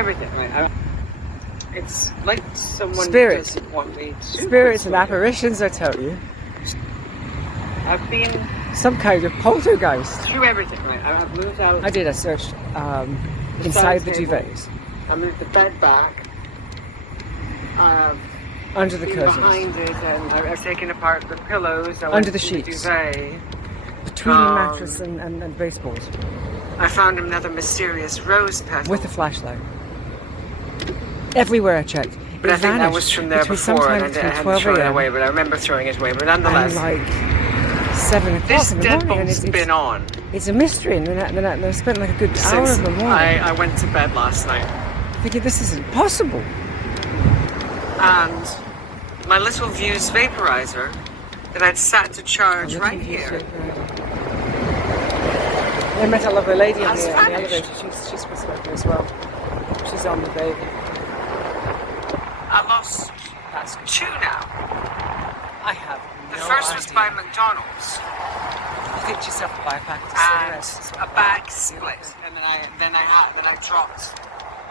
everything. Right? It's like someone Spirits. doesn't want me to. Spirits and apparitions, I tell you. I've been Some kind of poltergeist. through everything. Right? I've moved out. I did. I searched inside the table. duvets, I moved the bed back. under the Been curtains, behind it, and I've taken apart the pillows. Under the sheets. duvet. between the mattress and baseboards, I found another mysterious rose petal. with a flashlight. Everywhere I checked. But It I think that vanished was from there between before, sometime and I between hadn't 12 thrown it a.m. away, but I remember throwing it away. But nonetheless, and like 7 o'clock this in the morning. And deadbolt's been on. It's a mystery, and then I spent like a good hour Since of the morning I went to bed last night. thinking this isn't possible. And my little Views vaporizer that I'd sat to charge right here. I met a lovely lady in Has the vanished. elevator. She's supposed to work as well. She's on the baby. I lost That's good. 2 now. I have The no first was idea. by McDonald's, You picked yourself a backpack to and cigarettes. a bag split, and then I dropped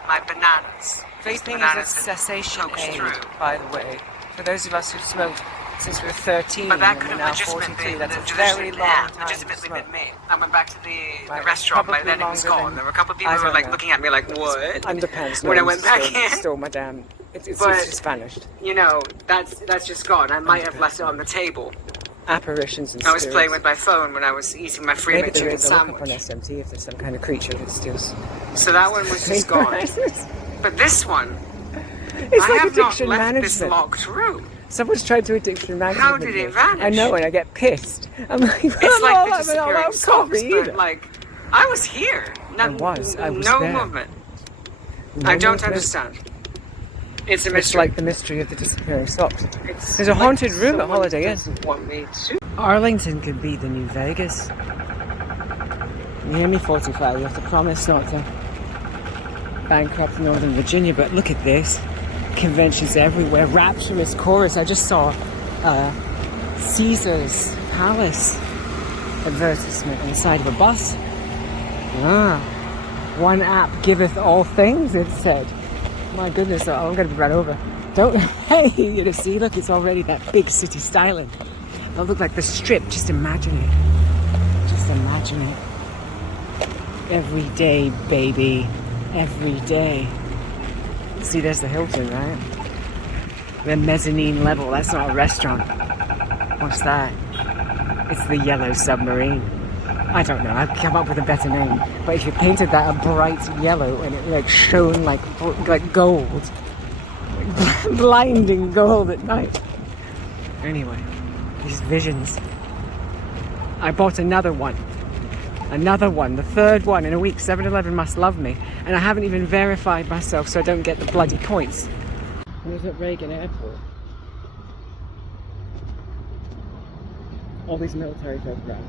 my bananas. Vaping Bananas is a had cessation poked aid, through. by the way. For those of us who've smoked since we were 13 But that and could we're have now legitimately 42, been, that's a very long time to legitimately smoke. been me. I went back to the Right, restaurant, probably but then it was longer gone. than- There were a couple of people I who were don't like know. looking at me like, what? Underpants. When I no, went back stole, in. stole my damn. It's But- just vanished. You know, that's just gone. I might have left it on the table. Apparitions and I was spirits. playing with my phone when I was eating my Maybe free-made there chicken is a look up on sandwich. SMT if there's some kind of creature that steals. So that one was just gone. It's But this one, I like have not addiction left this management. locked room. Someone's tried to addiction management. How did it vanish? I know, and I get pissed. I'm like, It's like the I'm disappearing not socks, coffee either. but like, I was here. I was no there. movement. No I don't movement. understand. It's a It's mystery. like the mystery of the disappearing socks. It's There's a like haunted room at someone Holiday Inn. doesn't want me to. Arlington could be the new Vegas. You hear me, 45? You have to promise not to bankrupt Northern Virginia, but look at this. Conventions everywhere, rapturous chorus. I just saw Caesar's Palace advertisement on the side of a bus. One app giveth all things, it said. My goodness, I'm going to be run over. Don't, hey, you know, see, look, it's already that big city styling. It'll look like the Strip, just imagine it. Just imagine it. Every day, baby. Every day. See, there's the Hilton, right? The mezzanine level, that's not a restaurant. What's that? It's the Yellow Submarine. I don't know, I've come up with a better name. But if you painted that a bright yellow and it like shone like gold, blinding gold at night. Anyway, these visions. I bought another one, the third one in a week. 7-Eleven must love me, and I haven't even verified myself, so I don't get the bloody points. I was at Reagan Airport. All these military folk around.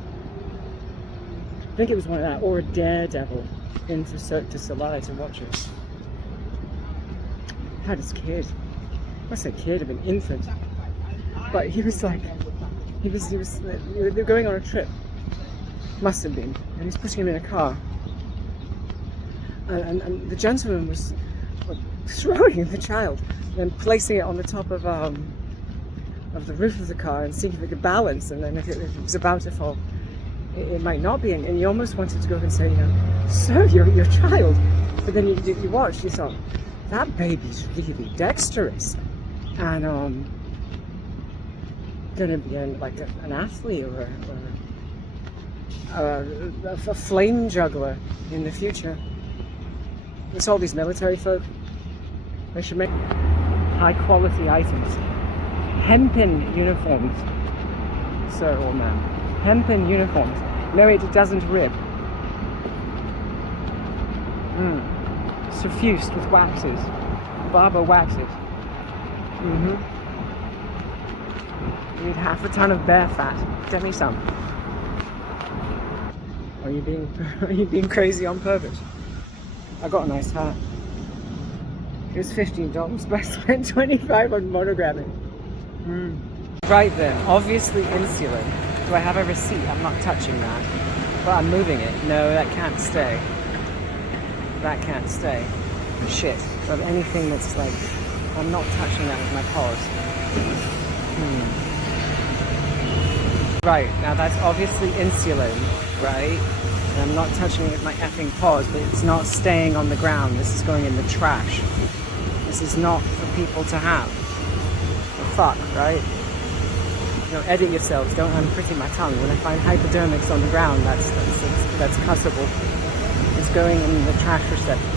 I think it was one of that, or a daredevil into Cirque du Soleil to watch it. Had his kid. I say kid, of an infant. But he was like, they were going on a trip. Must have been. And he's putting him in a car. And the gentleman was throwing the child and placing it on the top of the roof of the car and seeing if it could balance. And then if it was about to fall, it might not be. And you almost wanted to go and say, you know, sir, your child. But then you watched, you thought, that baby's really dexterous. And gonna be an athlete or a flame juggler in the future. It's all these military folk. They should make high quality items. Hempen uniforms, sir or ma'am. Hempen uniforms. No, it doesn't rip. Suffused with waxes. Barber waxes. You need half a ton of bear fat. Get me some. Are you being crazy on purpose? I got a nice hat. It was $15, but I spent $25 on monogramming. Right then, obviously insulin. Do I have a receipt? I'm not touching that. But I'm moving it. No, that can't stay. That can't stay. shit, of anything that's like, I'm not touching that with my paws. Right, now that's obviously insulin, right? And I'm not touching it with my effing paws, but it's not staying on the ground. This is going in the trash. This is not for people to have. Fuck, right? You know, edit yourselves. Don't unpretty my tongue. When I find hypodermics on the ground, that's cussable. It's going in the trash receptacle.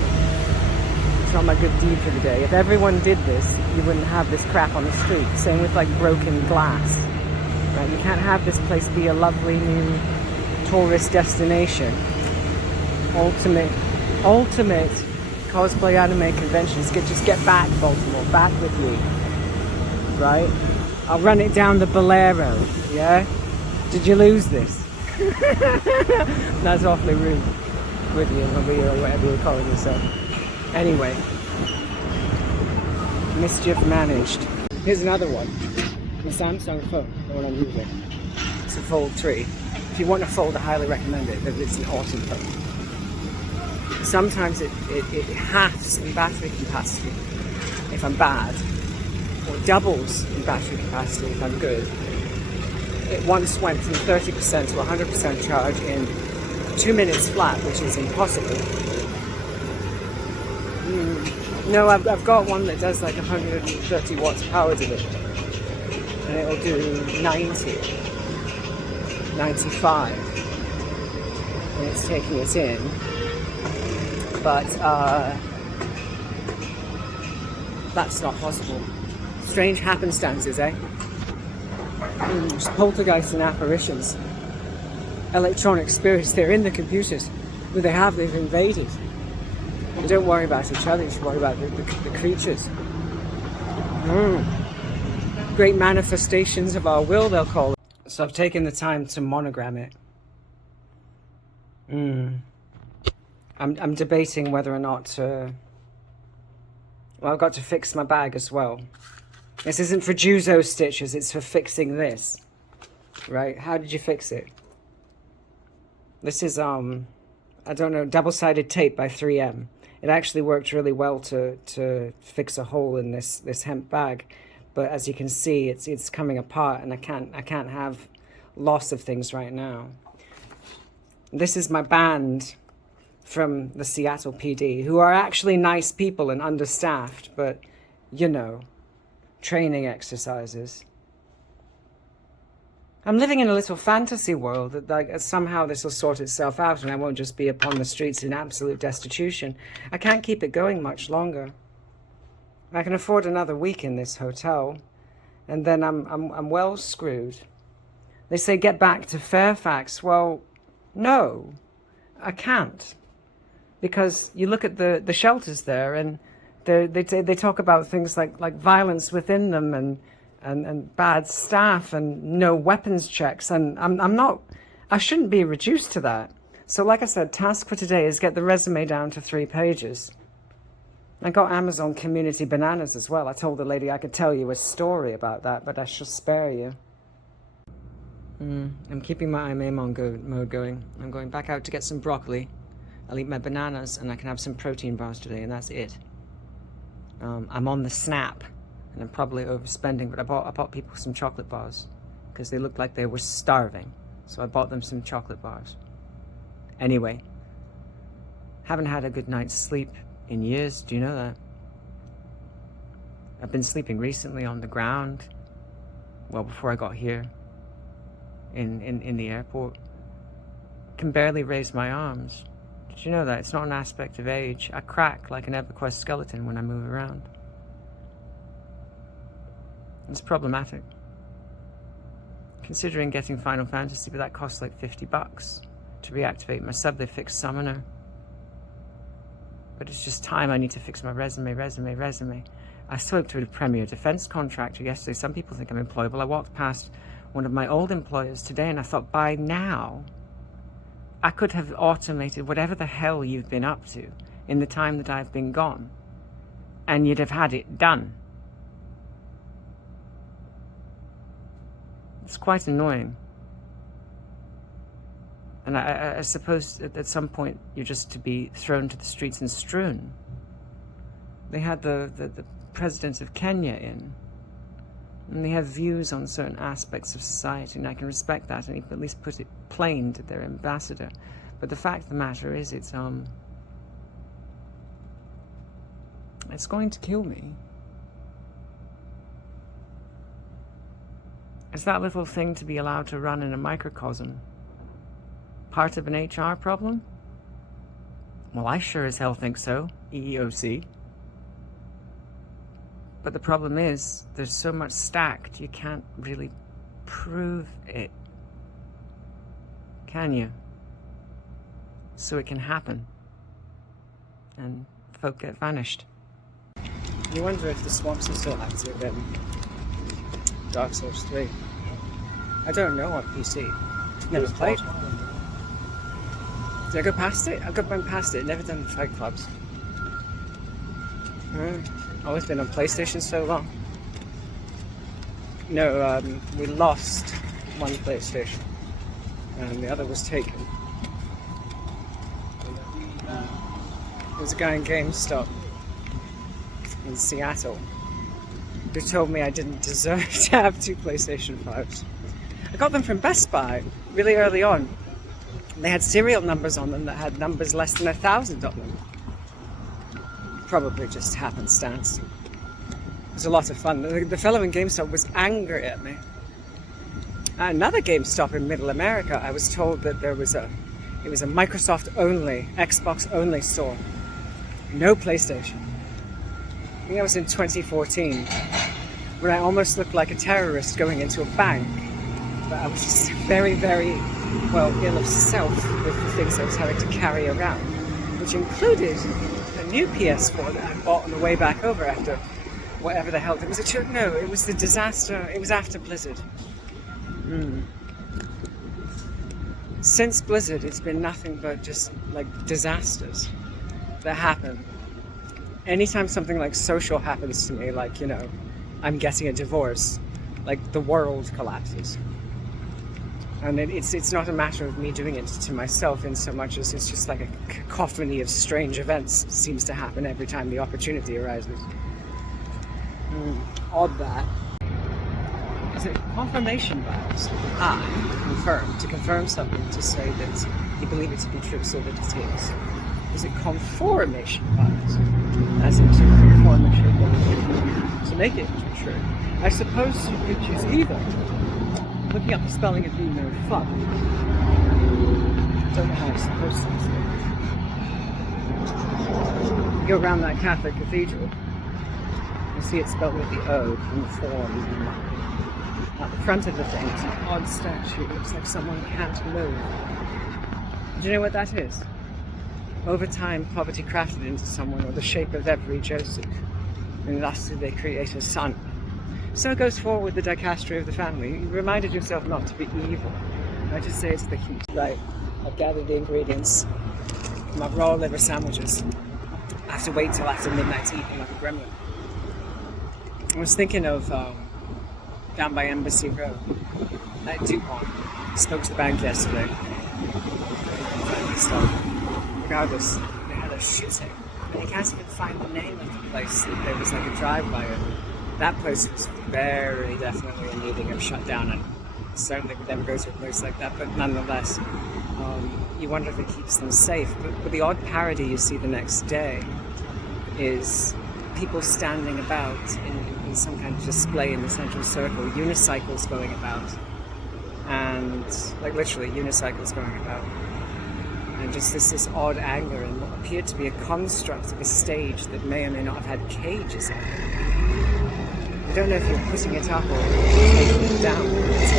It's not my good deed for the day. If everyone did this, you wouldn't have this crap on the street. Same with like broken glass. Right? You can't have this place be a lovely new tourist destination. Ultimate cosplay anime conventions. Just get back, Baltimore. Back with you. Right? I'll run it down the Bolero. Yeah? Did you lose this? That's awfully rude with you, or whatever you're calling yourself. Anyway. Mischief managed. Here's another one. The Samsung phone, the one I'm using. It's a Fold 3. If you want a Fold, I highly recommend it. It's an awesome phone. Sometimes it halves in battery capacity if I'm bad, or doubles in battery capacity if I'm good. It once went from 30% to 100% charge in 2 minutes flat, which is impossible. No, I've got one that does like 130 watts power delivery. And it'll do 90, 95 when it's taking it in. But that's not possible. Strange happenstances, eh? Just poltergeists and apparitions. Electronic spirits, they're in the computers. Who they've invaded. You don't worry about each other, you should worry about the creatures. Great manifestations of our will, they'll call it. So I've taken the time to monogram it. I'm debating whether or not to... Well, I've got to fix my bag as well. This isn't for Juzo stitches, it's for fixing this. Right? How did you fix it? This is, I don't know, double-sided tape by 3M. It actually worked really well to fix a hole in this hemp bag. But as you can see, it's coming apart, and I can't have loss of things right now. This is my band from the Seattle PD, who are actually nice people and understaffed, but you know, training exercises. I'm living in a little fantasy world that like somehow this will sort itself out and I won't just be upon the streets in absolute destitution. I can't keep it going much longer. I can afford another week in this hotel, and then I'm well screwed. They say get back to Fairfax. Well, no, I can't, because you look at the shelters there, and they talk about things like violence within them and bad staff and no weapons checks, and I shouldn't be reduced to that. So like I said, task for today is get the resume down to 3 pages. I got Amazon Community Bananas as well. I told the lady I could tell you a story about that, but I shall spare you. I'm keeping my IMA mode going. I'm going back out to get some broccoli. I'll eat my bananas, and I can have some protein bars today, and that's it. I'm on the snap, and I'm probably overspending, but I bought people some chocolate bars because they looked like they were starving. So I bought them some chocolate bars. Anyway, haven't had a good night's sleep in years. Do you know that? I've been sleeping recently on the ground, well before I got here, in the airport. Can barely raise my arms. Did you know that? It's not an aspect of age. I crack like an EverQuest skeleton when I move around. It's problematic. Considering getting Final Fantasy, but that costs like $50 to reactivate my sub. They fixed Summoner. But it's just time. I need to fix my resume. I spoke to a Premier Defense contractor yesterday. Some people think I'm employable. I walked past one of my old employers today, and I thought, by now, I could have automated whatever the hell you've been up to in the time that I've been gone, and you'd have had it done. It's quite annoying. And I suppose at some point you're just to be thrown to the streets and strewn. they had the president of Kenya in, and they have views on certain aspects of society, and I can respect that, and he at least put it plain to their ambassador. But the fact of the matter is, it's going to kill me. Is that little thing to be allowed to run in a microcosm part of an HR problem? Well, I sure as hell think so, EEOC. But the problem is, there's so much stacked, you can't really prove it. Can you? So it can happen. And folk get vanished. You wonder if the swamps are still active in Dark Souls 3. I don't know on PC. Never played. Did I go past it? I've gone past it, never done Fight Clubs. Always been on PlayStation so long. No, we lost one PlayStation and the other was taken. There was a guy in GameStop in Seattle who told me I didn't deserve to have two PlayStation 5s. I got them from Best Buy really early on. They had serial numbers on them that had numbers less than 1,000 on them. Probably just happenstance. It was a lot of fun. The fellow in GameStop was angry at me. At another GameStop in Middle America, I was told that it was a Microsoft only, Xbox only store. No PlayStation. I think that was in 2014, when I almost looked like a terrorist going into a bank. But I was just very, very, well, ill of self with the things I was having to carry around, which included a new PS4 that I bought on the way back over after whatever the hell. It was it was the disaster. It was after Blizzard. Since Blizzard, it's been nothing but just like disasters that happen. Anytime something like social happens to me, like, you know, I'm getting a divorce, like the world collapses. And it's not a matter of me doing it to myself in so much as it's just like a cacophony of strange events seems to happen every time the opportunity arises. Odd that. Is it confirmation bias? To confirm something, to say that you believe it to be true so that it is. Is it confirmation bias? As in to conform a shape to make it true. I suppose you could choose either. Looking up the spelling would be no fun. Don't know how it's supposed to be. You go around that Catholic cathedral, you see it spelled with the O in the form. At the front of the thing, it's an odd statue. It looks like someone can't move. Do you know what that is? Over time, poverty crafted into someone with the shape of every Joseph, and thus did they create a son. So it goes forward with the dicastery of the family. You reminded yourself not to be evil. I just say it's the heat. Right, I've gathered the ingredients for my raw liver sandwiches. I have to wait till after midnight to eat them like a gremlin. I was thinking of down by Embassy Road, at DuPont. Spoke to the bank yesterday. Regardless, they had a shooting. And you can't even find the name of the place. There was like a drive-by. That place was very definitely in needing of shutdown, and certainly would never go to a place like that, but nonetheless, you wonder if it keeps them safe. But the odd parody you see the next day is people standing about in some kind of display in the central circle, unicycles going about, and like literally unicycles going about, and just this odd anger and what appeared to be a construct of a stage that may or may not have had cages on it. I don't know if you're putting it up or taking it down. It's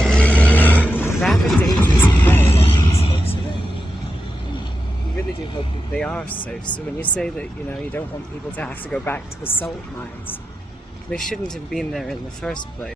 a rapid, dangerous play that these folks are in. You really do hope that they are safe. So when you say that, you know, you don't want people to have to go back to the salt mines, they shouldn't have been there in the first place.